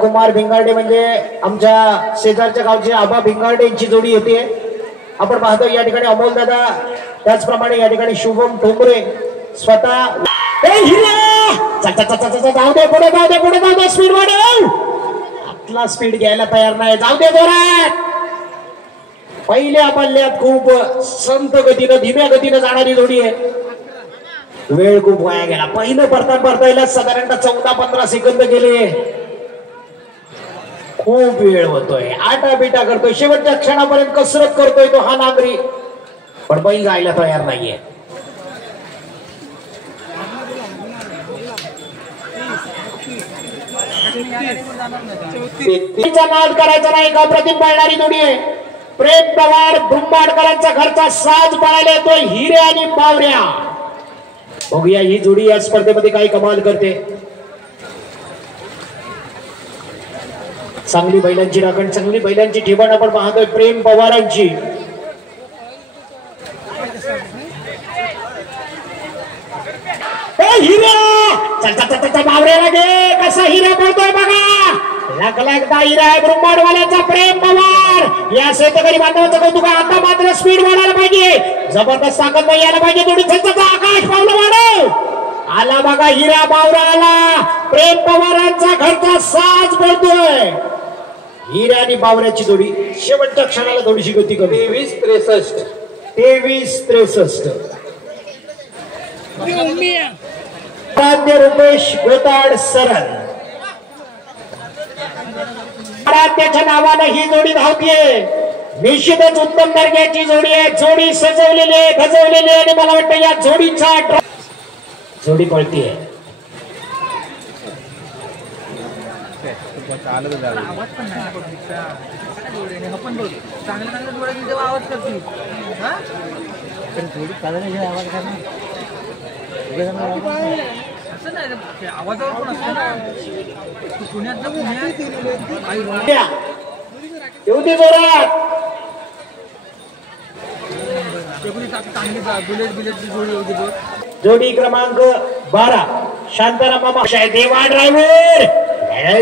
कुमार भिंगारडे म्हणजे आमच्या शेजारच्या गावचे आबा भिंगारडे यांची जोडी येते. आपण पाहतो या ठिकाणी अमोल दादा, त्याचप्रमाणे या ठिकाणी शुभम ठोंबरे स्वतः. जाऊ दे पुढे, जाऊ दे पुढे, जाऊ दे, स्पीड वाढव. आतला स्पीड घ्यायला तयार नाही, जाऊ दे जोरात. पहिल्या पल्ल्यात खूप संत गतीनं धीम्या गतीनं जाणारी जोडी आहे. वेळ खूप वाया गेला. पहिलं परतायला साधारणतः 14-15 सेकंद गेले. खूप वेळ होतोय, आटापिटा करतोय, शेवटच्या क्षणापर्यंत कसरत करतोय तो हा नागरी, पण बैल जायला तयार नाहीये. नाद करायचा नाही का? प्रतिम पाळणारी जोडी आहे. प्रेम पवार ब्रह्माडकरांचा घरचा साज पाळायला येतोय हिरे आणि बावऱ्या. बघूया ही जोडी या स्पर्धेमध्ये काही कमाल करते. चांगली बैलांची राखण, चांगली बैलांची ठिबण आपण पाहतोय प्रेम पवारांची. बावऱ्याला घे, कसा हिरा पडतोय बघा. लगदा हिरा आहे ब्रह्मांडवाल्याचा प्रेम पवार. या शेतकरी बांधवांचं कौतुक. आता मात्र स्पीड वाढायला पाहिजे, जबरदस्त ताकद यायला पाहिजे. थोडी आकाश पावलं वाढव. आला बघा हिरा बावरा आला. प्रेम पवारांचा घरचा साज पडतोय. हिरा आणि बावऱ्याची जोडी शेवटच्या क्षणाला थोडीशी गती कमी. 23-63 आराध्य रुपेश गोताड सरन. आराध्याच्या नावानं ही जोडी धावतीये. निश्चितच उत्तम दर्जाची जोडी आहे. जोडी सजवलेली आहे, गजवलेली आहे आणि मला वाटतं या जोडीचा जोडी पळतीये. एवढी जोरात जोडी क्रमांक 12 शांताराम मामा देवा ड्रायव्हर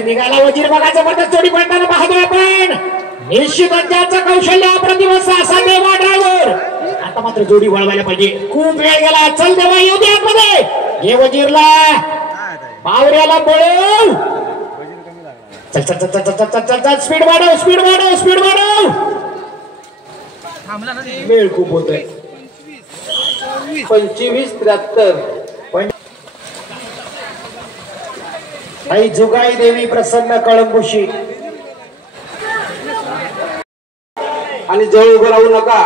निघाला. वजीर बघा जबरदस्त जोडी पळताना पाहतोय आपण. निश्चितच त्याचं कौशल्य अप्रतिम असा देवा ड्रायव्हर. आता मात्र जोडी वळवायला पाहिजे, खूप वेळ गेला. चल देवा येऊ दे आतमध्ये. घे वजीरला, बावऱ्याला पळव. चल चल चल चल चल चल चल, स्पीड वाढव, स्पीड वाढव, स्पीड वाढव. वेळ खूप होतोय. 25-73 आई जुगाई देवी प्रसन्न कळंबुशी. आणि जवळ उभं राहू नका.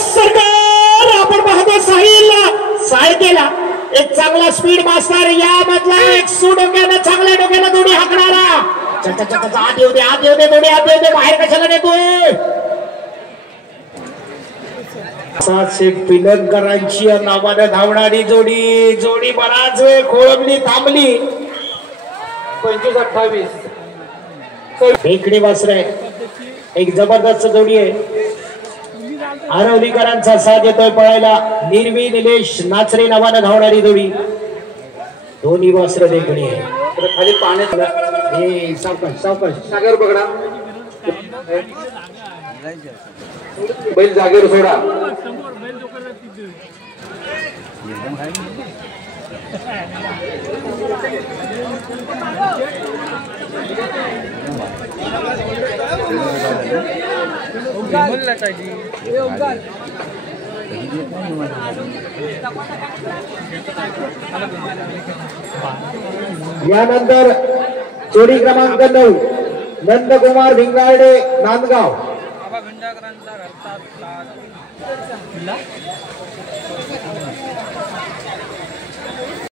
सरकार आपण पाहतो साहिल केला एक चांगला स्पीड मास्टर. या मधला एक सुडोक्यानं चांगल्या डोक्यानं जोडी हाकणारा. आत येऊ दे, आत येऊ दे, जोडी आत येऊ दे. बाहेर कशाला नेतोय? पिलनकरांची नावानं धावणारी जोडी. जोडी बराच वेळ खोळंबली, थांबली. 25-28 इकडे वासरे एक जबरदस्त जोडी आहे. आरवलीकरांचा साथ येतोय पळायला. निर्वी निलेश नाचरे नावानं धावणारी जोडी. दोन्ही वासरे देखणी आहे. खाली पाण्यात सावकाश सावकाश जागेवर पकडा. बैल जागेवर सोडा. यानंतर जोडी क्रमांक 9 नंदकुमार भिंगारडे नांदगाव.